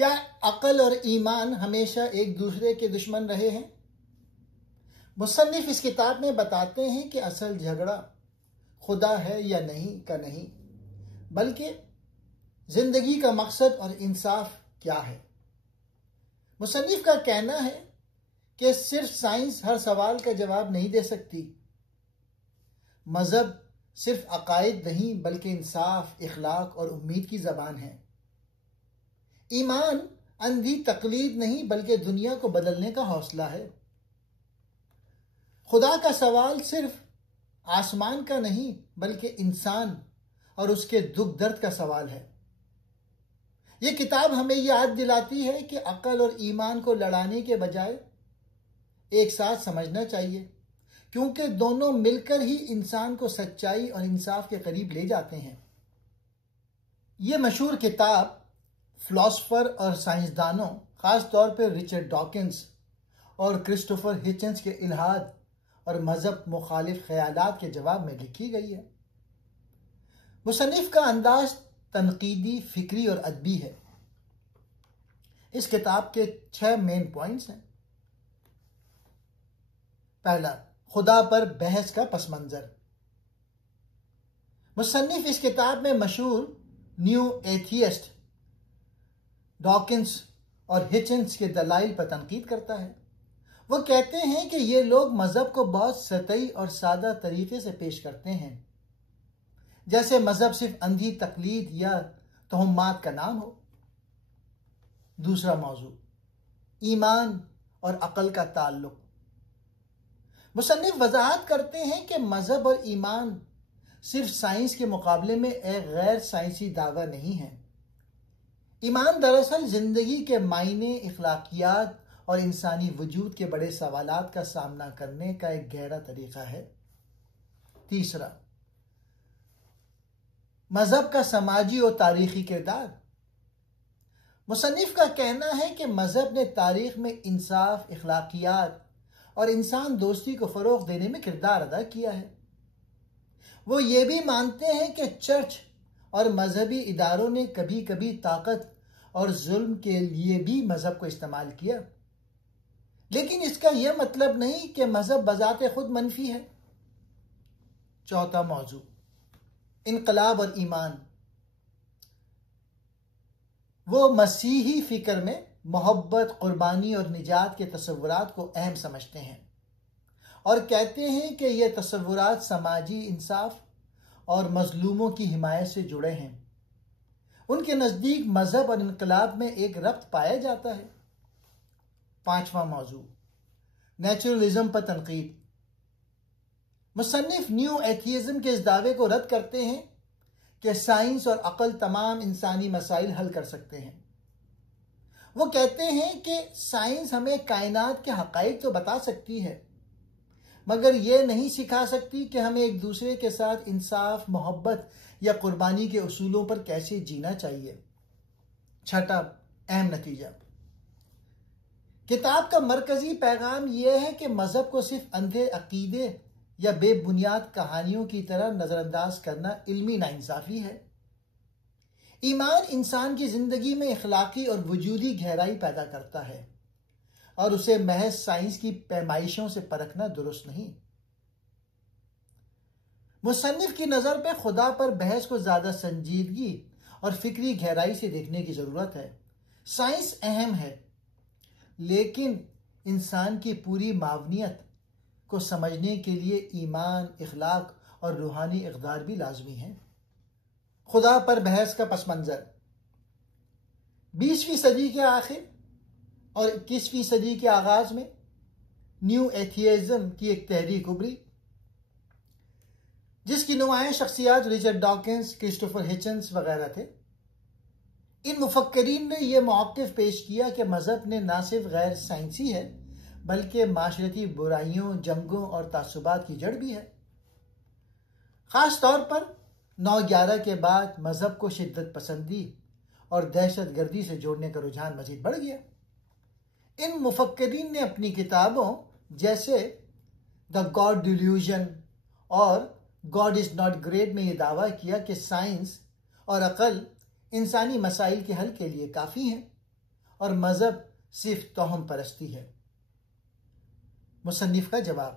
کیا عقل اور ایمان ہمیشہ ایک دوسرے کے دشمن رہے ہیں؟ مصنف اس کتاب میں بتاتے ہیں کہ اصل جھگڑا خدا ہے یا نہیں کا نہیں، بلکہ زندگی کا مقصد اور انصاف کیا ہے۔ مصنف کا کہنا ہے کہ صرف سائنس ہر سوال کا جواب نہیں دے سکتی۔ مذہب صرف عقائد نہیں بلکہ انصاف، اخلاق اور امید کی زبان ہے۔ ایمان اندھی تقلید نہیں بلکہ دنیا کو بدلنے کا حوصلہ ہے۔ خدا کا سوال صرف آسمان کا نہیں بلکہ انسان اور اس کے دکھ درد کا سوال ہے۔ یہ کتاب ہمیں یاد دلاتی ہے کہ عقل اور ایمان کو لڑانے کے بجائے ایک ساتھ سمجھنا چاہیے، کیونکہ دونوں مل کر ہی انسان کو سچائی اور انصاف کے قریب لے جاتے ہیں۔ یہ مشہور کتاب فلاسفر اور سائنسدانوں، خاص طور پر رچرڈ ڈاکنز اور کرسٹوفر ہچنز کے الحاد اور مذہب مخالف خیالات کے جواب میں لکھی گئی ہے۔ مصنف کا انداز تنقیدی، فکری اور ادبی ہے۔ اس کتاب کے 6 مین پوائنٹس ہیں۔ پہلا، خدا پر بحث کا پس منظر۔ مصنف اس کتاب میں مشہور نیو ایتھیسٹ ڈاکنز اور ہچنز کے دلائل پر تنقید کرتا ہے۔ وہ کہتے ہیں کہ یہ لوگ مذہب کو بہت سطحی اور سادہ طریقے سے پیش کرتے ہیں، جیسے مذہب صرف اندھی تقلید یا توہمات کا نام ہو۔ دوسرا موضوع، ایمان اور عقل کا تعلق۔ مصنف وضاحت کرتے ہیں کہ مذہب اور ایمان صرف سائنس کے مقابلے میں ایک غیر سائنسی دعویٰ نہیں ہے۔ ایمان دراصل زندگی کے معنی، اخلاقیات اور انسانی وجود کے بڑے سوالات کا سامنا کرنے کا ایک گہرا طریقہ ہے۔ تیسرا، مذہب کا سماجی اور تاریخی کردار۔ مصنف کا کہنا ہے کہ مذہب نے تاریخ میں انصاف، اخلاقیات اور انسان دوستی کو فروغ دینے میں کردار ادا کیا ہے۔ وہ یہ بھی مانتے ہیں کہ چرچ اور مذہبی اداروں نے کبھی کبھی طاقت اور ظلم کے لیے بھی مذہب کو استعمال کیا، لیکن اس کا یہ مطلب نہیں کہ مذہب بذات خود منفی ہے۔ چوتھا موضوع، انقلاب اور ایمان۔ وہ مسیحی فکر میں محبت، قربانی اور نجات کے تصورات کو اہم سمجھتے ہیں اور کہتے ہیں کہ یہ تصورات سماجی انصاف اور مظلوموں کی حمایت سے جڑے ہیں۔ ان کے نزدیک مذہب اور انقلاب میں ایک ربط پایا جاتا ہے۔ پانچواں موضوع، نیچرلزم پر تنقید۔ مصنف نیو ایتھیزم کے اس دعوے کو رد کرتے ہیں کہ سائنس اور عقل تمام انسانی مسائل حل کر سکتے ہیں۔ وہ کہتے ہیں کہ سائنس ہمیں کائنات کے حقائق تو بتا سکتی ہے، مگر یہ نہیں سکھا سکتی کہ ہمیں ایک دوسرے کے ساتھ انصاف، محبت یا قربانی کے اصولوں پر کیسے جینا چاہیے۔ چھٹا اہم نتیجہ، کتاب کا مرکزی پیغام یہ ہے کہ مذہب کو صرف اندھے عقیدے یا بے بنیاد کہانیوں کی طرح نظر انداز کرنا علمی ناانصافی ہے۔ ایمان انسان کی زندگی میں اخلاقی اور وجودی گہرائی پیدا کرتا ہے اور اسے محض سائنس کی پیمائشوں سے پرکھنا درست نہیں۔ مصنف کی نظر پہ خدا پر بحث کو زیادہ سنجیدگی اور فکری گہرائی سے دیکھنے کی ضرورت ہے۔ سائنس اہم ہے، لیکن انسان کی پوری معاونیت کو سمجھنے کے لیے ایمان، اخلاق اور روحانی اقدار بھی لازمی ہیں۔ خدا پر بحث کا پس منظر۔ 20ویں صدی کے آخر اور 21ویں صدی کے آغاز میں نیو ایتھیزم کی ایک تحریک ابھری، جس کی نمایاں شخصیات رچرڈ ڈاکنز، کرسٹوفر ہچنز وغیرہ تھے۔ ان مفکرین نے یہ موقف پیش کیا کہ مذہب نے نہ صرف غیر سائنسی ہے بلکہ معاشرتی برائیوں، جنگوں اور تعصبات کی جڑ بھی ہے۔ خاص طور پر 9/11 کے بعد مذہب کو شدت پسندی اور دہشت گردی سے جوڑنے کا رجحان مزید بڑھ گیا۔ ان مفکرین نے اپنی کتابوں جیسے دا گاڈ ڈیلیوژن اور گاڈ از ناٹ گریٹ میں یہ دعویٰ کیا کہ سائنس اور عقل انسانی مسائل کے حل کے لیے کافی ہیں، اور مذہب صرف توہم پرستی ہے؟ مصنف کا جواب: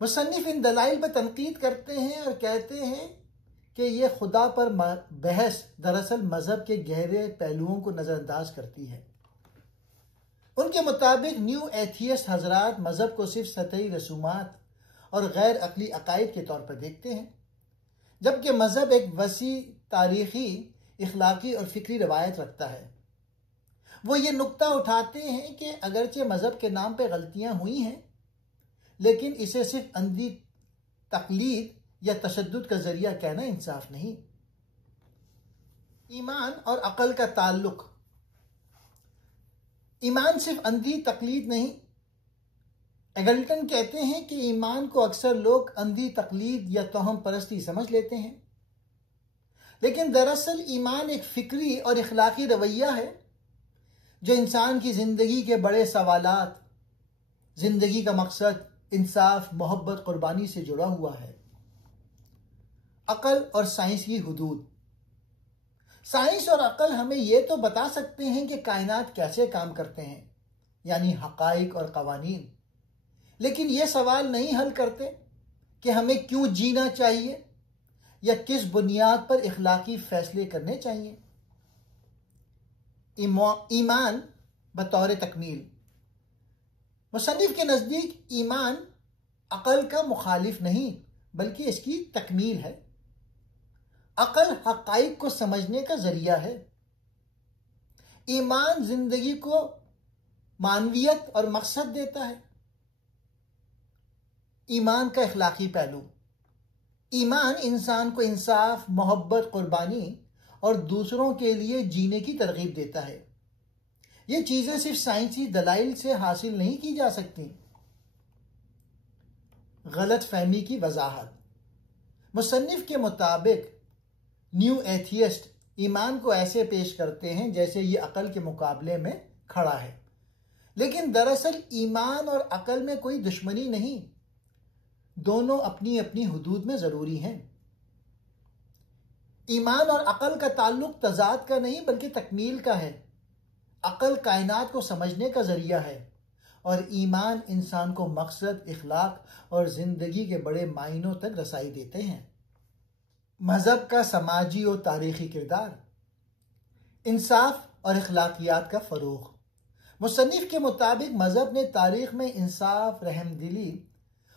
مصنف ان دلائل پر تنقید کرتے ہیں اور کہتے ہیں کہ یہ خدا پر بحث دراصل مذہب کے گہرے پہلوؤں کو نظر انداز کرتی ہے۔ ان کے مطابق نیو ایتھیسٹ حضرات مذہب کو صرف سطحی رسومات اور غیر عقلی عقائد کے طور پر دیکھتے ہیں، جبکہ مذہب ایک وسیع تاریخی، اخلاقی اور فکری روایت رکھتا ہے۔ وہ یہ نکتہ اٹھاتے ہیں کہ اگرچہ مذہب کے نام پہ غلطیاں ہوئی ہیں، لیکن اسے صرف اندھی تقلید یا تشدد کا ذریعہ کہنا انصاف نہیں۔ ایمان اور عقل کا تعلق: ایمان صرف اندھی تقلید نہیں۔ ایگلٹن کہتے ہیں کہ ایمان کو اکثر لوگ اندھی تقلید یا توہم پرستی سمجھ لیتے ہیں، لیکن دراصل ایمان ایک فکری اور اخلاقی رویہ ہے جو انسان کی زندگی کے بڑے سوالات، زندگی کا مقصد، انصاف، محبت، قربانی سے جڑا ہوا ہے۔ عقل اور سائنس کی حدود: سائنس اور عقل ہمیں یہ تو بتا سکتے ہیں کہ کائنات کیسے کام کرتے ہیں، یعنی حقائق اور قوانین، لیکن یہ سوال نہیں حل کرتے کہ ہمیں کیوں جینا چاہیے یا کس بنیاد پر اخلاقی فیصلے کرنے چاہیے۔ ایمان بطور تکمیل: مصنف کے نزدیک ایمان عقل کا مخالف نہیں بلکہ اس کی تکمیل ہے۔ عقل حقائق کو سمجھنے کا ذریعہ ہے، ایمان زندگی کو معنویت اور مقصد دیتا ہے۔ ایمان کا اخلاقی پہلو: ایمان انسان کو انصاف، محبت، قربانی اور دوسروں کے لیے جینے کی ترغیب دیتا ہے۔ یہ چیزیں صرف سائنسی دلائل سے حاصل نہیں کی جا سکتی۔ غلط فہمی کی وضاحت: مصنف کے مطابق نیو ایتھیسٹ ایمان کو ایسے پیش کرتے ہیں جیسے یہ عقل کے مقابلے میں کھڑا ہے، لیکن دراصل ایمان اور عقل میں کوئی دشمنی نہیں، دونوں اپنی اپنی حدود میں ضروری ہیں۔ ایمان اور عقل کا تعلق تضاد کا نہیں بلکہ تکمیل کا ہے۔ عقل کائنات کو سمجھنے کا ذریعہ ہے اور ایمان انسان کو مقصد، اخلاق اور زندگی کے بڑے معنوں تک رسائی دیتے ہیں۔ مذہب کا سماجی و تاریخی کردار: انصاف اور اخلاقیات کا فروغ: مصنف کے مطابق مذہب نے تاریخ میں انصاف، رحم دلی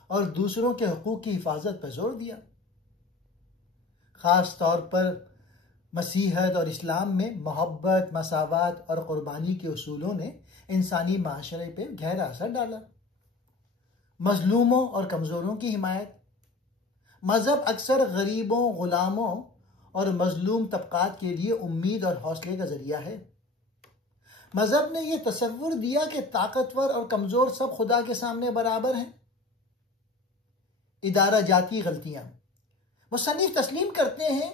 اور دوسروں کے حقوق کی حفاظت پر زور دیا۔ خاص طور پر مسیحیت اور اسلام میں محبت، مساوات اور قربانی کے اصولوں نے انسانی معاشرے پر گہرا اثر ڈالا۔ مظلوموں اور کمزوروں کی حمایت: مذہب اکثر غریبوں، غلاموں اور مظلوم طبقات کے لیے امید اور حوصلے کا ذریعہ ہے۔ مذہب نے یہ تصور دیا کہ طاقتور اور کمزور سب خدا کے سامنے برابر ہیں۔ ادارہ جاتی غلطیاں: مصنف تسلیم کرتے ہیں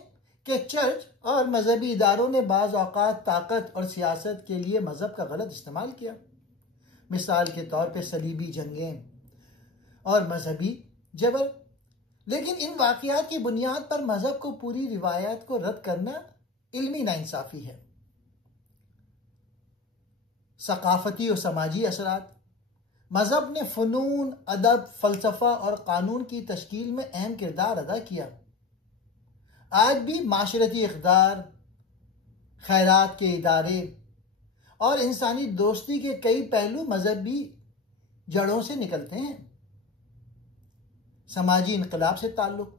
کہ چرچ اور مذہبی اداروں نے بعض اوقات طاقت اور سیاست کے لیے مذہب کا غلط استعمال کیا، مثال کے طور پہ صلیبی جنگیں اور مذہبی جبر، لیکن ان واقعات کی بنیاد پر مذہب کو پوری روایت کو رد کرنا علمی ناانصافی ہے۔ ثقافتی اور سماجی اثرات: مذہب نے فنون، ادب، فلسفہ اور قانون کی تشکیل میں اہم کردار ادا کیا۔ آج بھی معاشرتی اقدار، خیرات کے ادارے اور انسانی دوستی کے کئی پہلو مذہبی جڑوں سے نکلتے ہیں۔ سماجی انقلاب سے تعلق: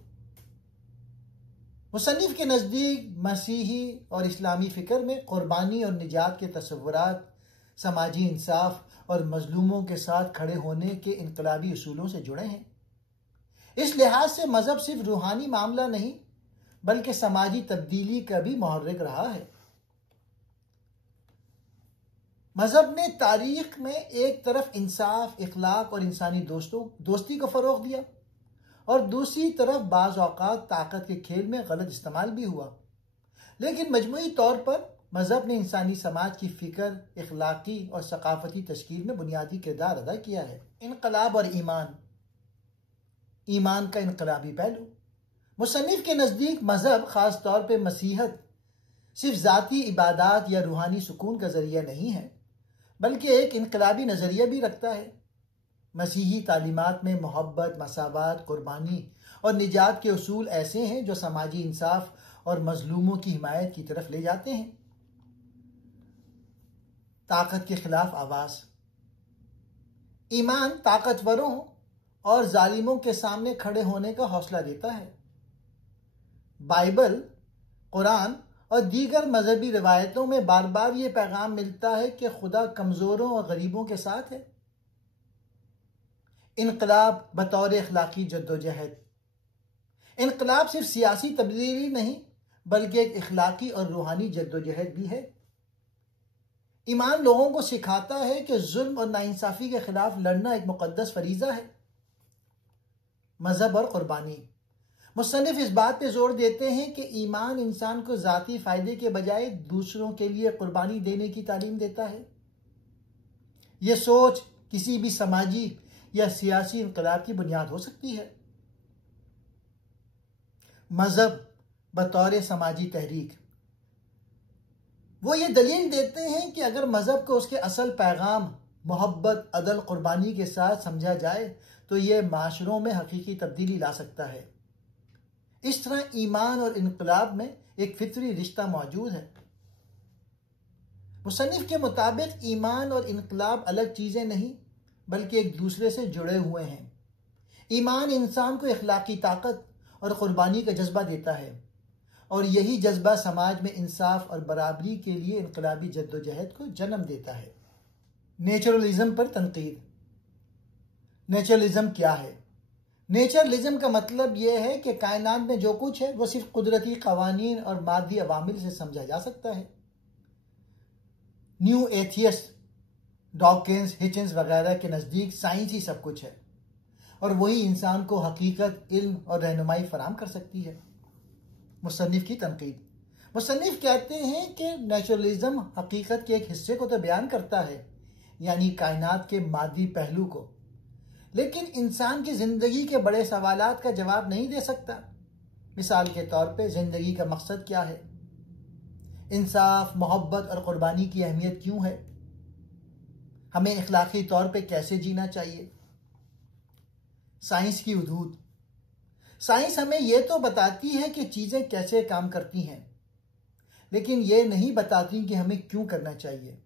مصنف کے نزدیک مسیحی اور اسلامی فکر میں قربانی اور نجات کے تصورات سماجی انصاف اور مظلوموں کے ساتھ کھڑے ہونے کے انقلابی اصولوں سے جڑے ہیں۔ اس لحاظ سے مذہب صرف روحانی معاملہ نہیں بلکہ سماجی تبدیلی کا بھی محرک رہا ہے۔ مذہب نے تاریخ میں ایک طرف انصاف، اخلاق اور انسانی دوستی کو فروغ دیا اور دوسری طرف بعض اوقات طاقت کے کھیل میں غلط استعمال بھی ہوا، لیکن مجموعی طور پر مذہب نے انسانی سماج کی فکر، اخلاقی اور ثقافتی تشکیل میں بنیادی کردار ادا کیا ہے۔ انقلاب اور ایمان کا انقلابی پہلو: مصنف کے نزدیک مذہب، خاص طور پہ مسیحیت، صرف ذاتی عبادات یا روحانی سکون کا ذریعہ نہیں ہے بلکہ ایک انقلابی نظریہ بھی رکھتا ہے۔ مسیحی تعلیمات میں محبت، مساوات، قربانی اور نجات کے اصول ایسے ہیں جو سماجی انصاف اور مظلوموں کی حمایت کی طرف لے جاتے ہیں۔ طاقت کے خلاف آواز۔ ایمان طاقتوروں اور ظالموں کے سامنے کھڑے ہونے کا حوصلہ دیتا ہے۔ بائبل، قرآن اور دیگر مذہبی روایتوں میں بار بار یہ پیغام ملتا ہے کہ خدا کمزوروں اور غریبوں کے ساتھ ہے۔ انقلاب بطور اخلاقی جدوجہد۔ انقلاب صرف سیاسی تبدیلی نہیں بلکہ ایک اخلاقی اور روحانی جدوجہد بھی ہے۔ ایمان لوگوں کو سکھاتا ہے کہ ظلم اور ناانصافی کے خلاف لڑنا ایک مقدس فریضہ ہے۔ مذہب اور قربانی۔ مصنف اس بات پہ زور دیتے ہیں کہ ایمان انسان کو ذاتی فائدے کے بجائے دوسروں کے لیے قربانی دینے کی تعلیم دیتا ہے۔ یہ سوچ کسی بھی سماجی یا سیاسی انقلاب کی بنیاد ہو سکتی ہے۔ مذہب بطور سماجی تحریک۔ وہ یہ دلیل دیتے ہیں کہ اگر مذہب کو اس کے اصل پیغام محبت، عدل، قربانی کے ساتھ سمجھا جائے تو یہ معاشروں میں حقیقی تبدیلی لا سکتا ہے۔ اس طرح ایمان اور انقلاب میں ایک فطری رشتہ موجود ہے۔ مصنف کے مطابق ایمان اور انقلاب الگ چیزیں نہیں بلکہ ایک دوسرے سے جڑے ہوئے ہیں۔ ایمان انسان کو اخلاقی طاقت اور قربانی کا جذبہ دیتا ہے اور یہی جذبہ سماج میں انصاف اور برابری کے لیے انقلابی جدوجہد کو جنم دیتا ہے۔ نیچرلزم پر تنقید۔ نیچرلزم کیا ہے؟ نیچرلزم کا مطلب یہ ہے کہ کائنات میں جو کچھ ہے وہ صرف قدرتی قوانین اور مادی عوامل سے سمجھا جا سکتا ہے۔ نیو ایتھیسٹ ڈاکنز، ہچنز وغیرہ کے نزدیک سائنس ہی سب کچھ ہے اور وہی انسان کو حقیقت، علم اور رہنمائی فراہم کر سکتی ہے۔ مصنف کی تنقید۔ مصنف کہتے ہیں کہ نیچرلزم حقیقت کے ایک حصے کو تو بیان کرتا ہے، یعنی کائنات کے مادی پہلو کو، لیکن انسان کی زندگی کے بڑے سوالات کا جواب نہیں دے سکتا۔ مثال کے طور پہ زندگی کا مقصد کیا ہے؟ انصاف، محبت اور قربانی کی اہمیت کیوں ہے؟ ہمیں اخلاقی طور پہ کیسے جینا چاہیے؟ سائنس کی حدود۔ سائنس ہمیں یہ تو بتاتی ہے کہ چیزیں کیسے کام کرتی ہیں، لیکن یہ نہیں بتاتی کہ ہمیں کیوں کرنا چاہیے۔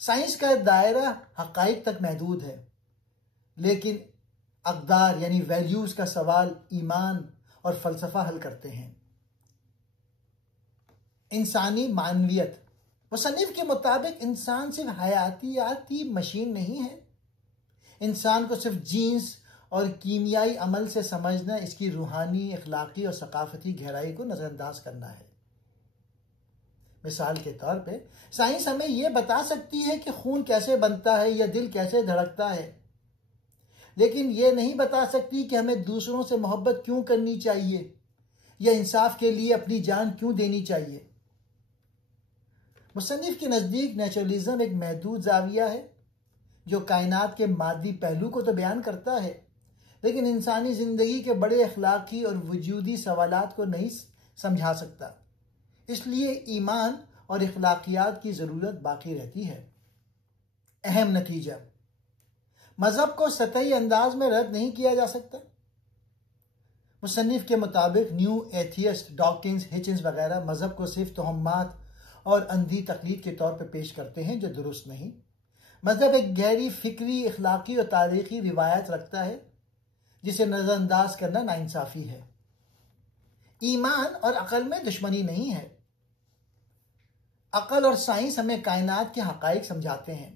سائنس کا دائرہ حقائق تک محدود ہے، لیکن اقدار یعنی ویلیوز کا سوال ایمان اور فلسفہ حل کرتے ہیں۔ انسانی معنویت۔ مصنف کے مطابق انسان صرف حیاتیاتی مشین نہیں ہے۔ انسان کو صرف جینس اور کیمیائی عمل سے سمجھنا اس کی روحانی، اخلاقی اور ثقافتی گہرائی کو نظر انداز کرنا ہے۔ مثال کے طور پہ سائنس ہمیں یہ بتا سکتی ہے کہ خون کیسے بنتا ہے یا دل کیسے دھڑکتا ہے، لیکن یہ نہیں بتا سکتی کہ ہمیں دوسروں سے محبت کیوں کرنی چاہیے یا انصاف کے لیے اپنی جان کیوں دینی چاہیے۔ مصنف کے نزدیک نیچرلزم ایک محدود زاویہ ہے جو کائنات کے مادی پہلو کو تو بیان کرتا ہے، لیکن انسانی زندگی کے بڑے اخلاقی اور وجودی سوالات کو نہیں سمجھا سکتا۔ اس لیے ایمان اور اخلاقیات کی ضرورت باقی رہتی ہے۔ اہم نتیجہ۔ مذہب کو سطحی انداز میں رد نہیں کیا جا سکتا۔ مصنف کے مطابق نیو ایتھیسٹ ڈاکنز، ہچنز وغیرہ مذہب کو صرف توہمات اور اندھی تقلید کے طور پر پیش کرتے ہیں جو درست نہیں۔ مذہب ایک گہری فکری، اخلاقی اور تاریخی روایت رکھتا ہے جسے نظر انداز کرنا ناانصافی ہے۔ ایمان اور عقل میں دشمنی نہیں ہے۔ عقل اور سائنس ہمیں کائنات کے حقائق سمجھاتے ہیں،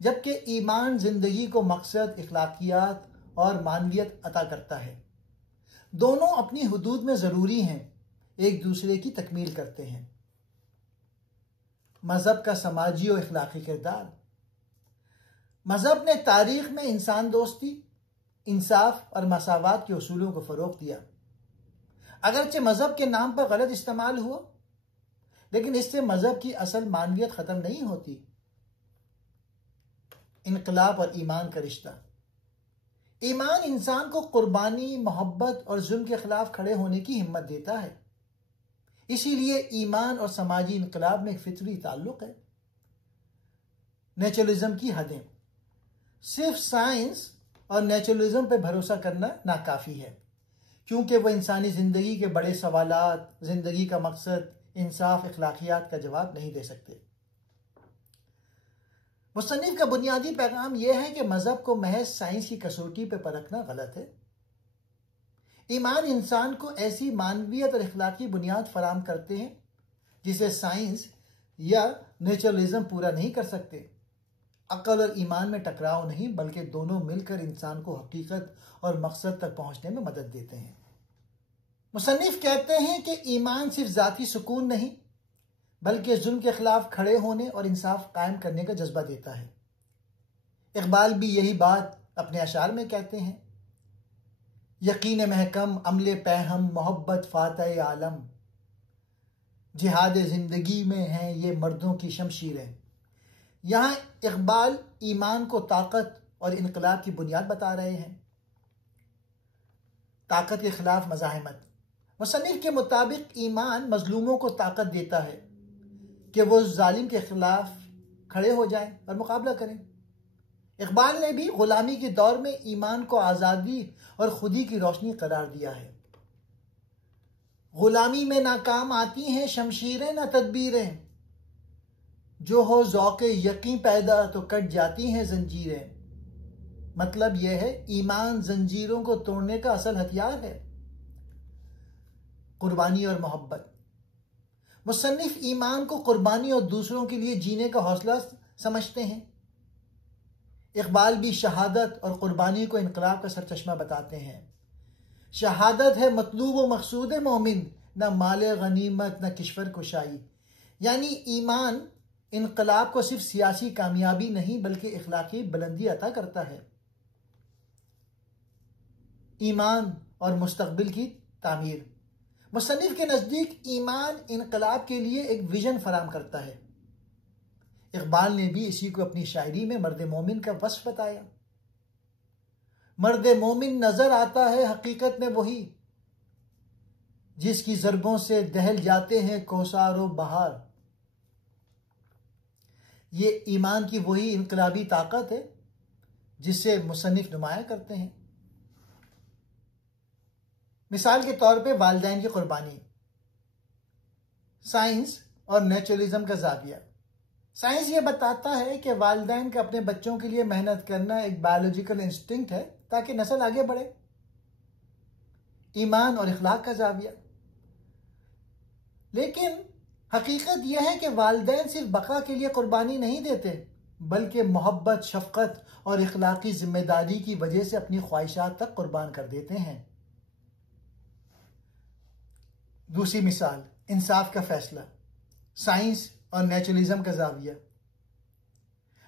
جبکہ ایمان زندگی کو مقصد، اخلاقیات اور معنویت عطا کرتا ہے۔ دونوں اپنی حدود میں ضروری ہیں، ایک دوسرے کی تکمیل کرتے ہیں۔ مذہب کا سماجی و اخلاقی کردار۔ مذہب نے تاریخ میں انسان دوستی، انصاف اور مساوات کے اصولوں کو فروغ دیا۔ اگرچہ مذہب کے نام پر غلط استعمال ہوا، لیکن اس سے مذہب کی اصل معنویت ختم نہیں ہوتی۔ انقلاب اور ایمان کا رشتہ۔ ایمان انسان کو قربانی، محبت اور ظلم کے خلاف کھڑے ہونے کی ہمت دیتا ہے۔ اسی لیے ایمان اور سماجی انقلاب میں ایک فطری تعلق ہے۔ نیچرلزم کی حدیں۔ صرف سائنس اور نیچرلزم پہ بھروسہ کرنا ناکافی ہے، کیونکہ وہ انسانی زندگی کے بڑے سوالات، زندگی کا مقصد، انصاف، اخلاقیات کا جواب نہیں دے سکتے۔ مصنف کا بنیادی پیغام یہ ہے کہ مذہب کو محض سائنس کی کسوٹی پہ پرکھنا غلط ہے۔ ایمان انسان کو ایسی معنویت اور اخلاقی بنیاد فراہم کرتے ہیں جسے سائنس یا نیچرلزم پورا نہیں کر سکتے۔ عقل اور ایمان میں ٹکراؤ نہیں، بلکہ دونوں مل کر انسان کو حقیقت اور مقصد تک پہنچنے میں مدد دیتے ہیں۔ مصنف کہتے ہیں کہ ایمان صرف ذاتی سکون نہیں، بلکہ ظلم کے خلاف کھڑے ہونے اور انصاف قائم کرنے کا جذبہ دیتا ہے۔ اقبال بھی یہی بات اپنے اشعار میں کہتے ہیں: یقین محکم، عمل پہم، محبت فاتح عالم، جہاد زندگی میں ہیں یہ مردوں کی شمشیریں۔ یہاں اقبال ایمان کو طاقت اور انقلاب کی بنیاد بتا رہے ہیں۔ طاقت کے خلاف مزاحمت۔ مصنف کے مطابق ایمان مظلوموں کو طاقت دیتا ہے کہ وہ ظالم کے خلاف کھڑے ہو جائیں اور مقابلہ کریں۔ اقبال نے بھی غلامی کے دور میں ایمان کو آزادی اور خودی کی روشنی قرار دیا ہے۔ غلامی میں ناکام آتی ہیں شمشیریں نہ تدبیریں، جو ہو ذوق یقین پیدا تو کٹ جاتی ہیں زنجیریں۔ مطلب یہ ہے ایمان زنجیروں کو توڑنے کا اصل ہتھیار ہے۔ قربانی اور محبت۔ مصنف ایمان کو قربانی اور دوسروں کے لیے جینے کا حوصلہ سمجھتے ہیں۔ اقبال بھی شہادت اور قربانی کو انقلاب کا سرچشمہ بتاتے ہیں۔ شہادت ہے مطلوب و مقصود مومن، نہ مال غنیمت نہ کشور کشائی۔ یعنی ایمان انقلاب کو صرف سیاسی کامیابی نہیں بلکہ اخلاقی بلندی عطا کرتا ہے۔ ایمان اور مستقبل کی تعمیر۔ مصنف کے نزدیک ایمان انقلاب کے لیے ایک ویژن فراہم کرتا ہے۔ اقبال نے بھی اسی کو اپنی شاعری میں مرد مومن کا وصف بتایا: مرد مومن نظر آتا ہے حقیقت میں وہی، جس کی ضربوں سے دہل جاتے ہیں کوثر و بہار۔ یہ ایمان کی وہی انقلابی طاقت ہے جس سے مصنف نمایاں کرتے ہیں۔ مثال کے طور پہ والدین کی قربانی۔ سائنس اور نیچرلزم کا زاویہ۔ سائنس یہ بتاتا ہے کہ والدین کا اپنے بچوں کے لیے محنت کرنا ایک بایولوجیکل انسٹنکٹ ہے تاکہ نسل آگے بڑھے۔ ایمان اور اخلاق کا زاویہ۔ لیکن حقیقت یہ ہے کہ والدین صرف بقا کے لیے قربانی نہیں دیتے، بلکہ محبت، شفقت اور اخلاقی ذمہ داری کی وجہ سے اپنی خواہشات تک قربان کر دیتے ہیں۔ دوسری مثال، انصاف کا فیصلہ۔ سائنس اور نیچرلزم کا زاویہ۔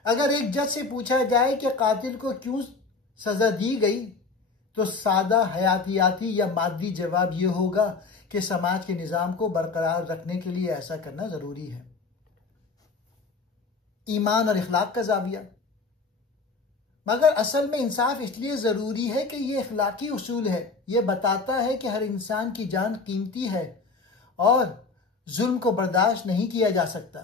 اگر ایک جج سے پوچھا جائے کہ قاتل کو کیوں سزا دی گئی تو سادہ حیاتیاتی یا مادی جواب یہ ہوگا کہ سماج کے نظام کو برقرار رکھنے کے لیے ایسا کرنا ضروری ہے۔ ایمان اور اخلاق کا زاویہ۔ مگر اصل میں انصاف اس لیے ضروری ہے کہ یہ اخلاقی اصول ہے۔ یہ بتاتا ہے کہ ہر انسان کی جان قیمتی ہے اور ظلم کو برداشت نہیں کیا جا سکتا۔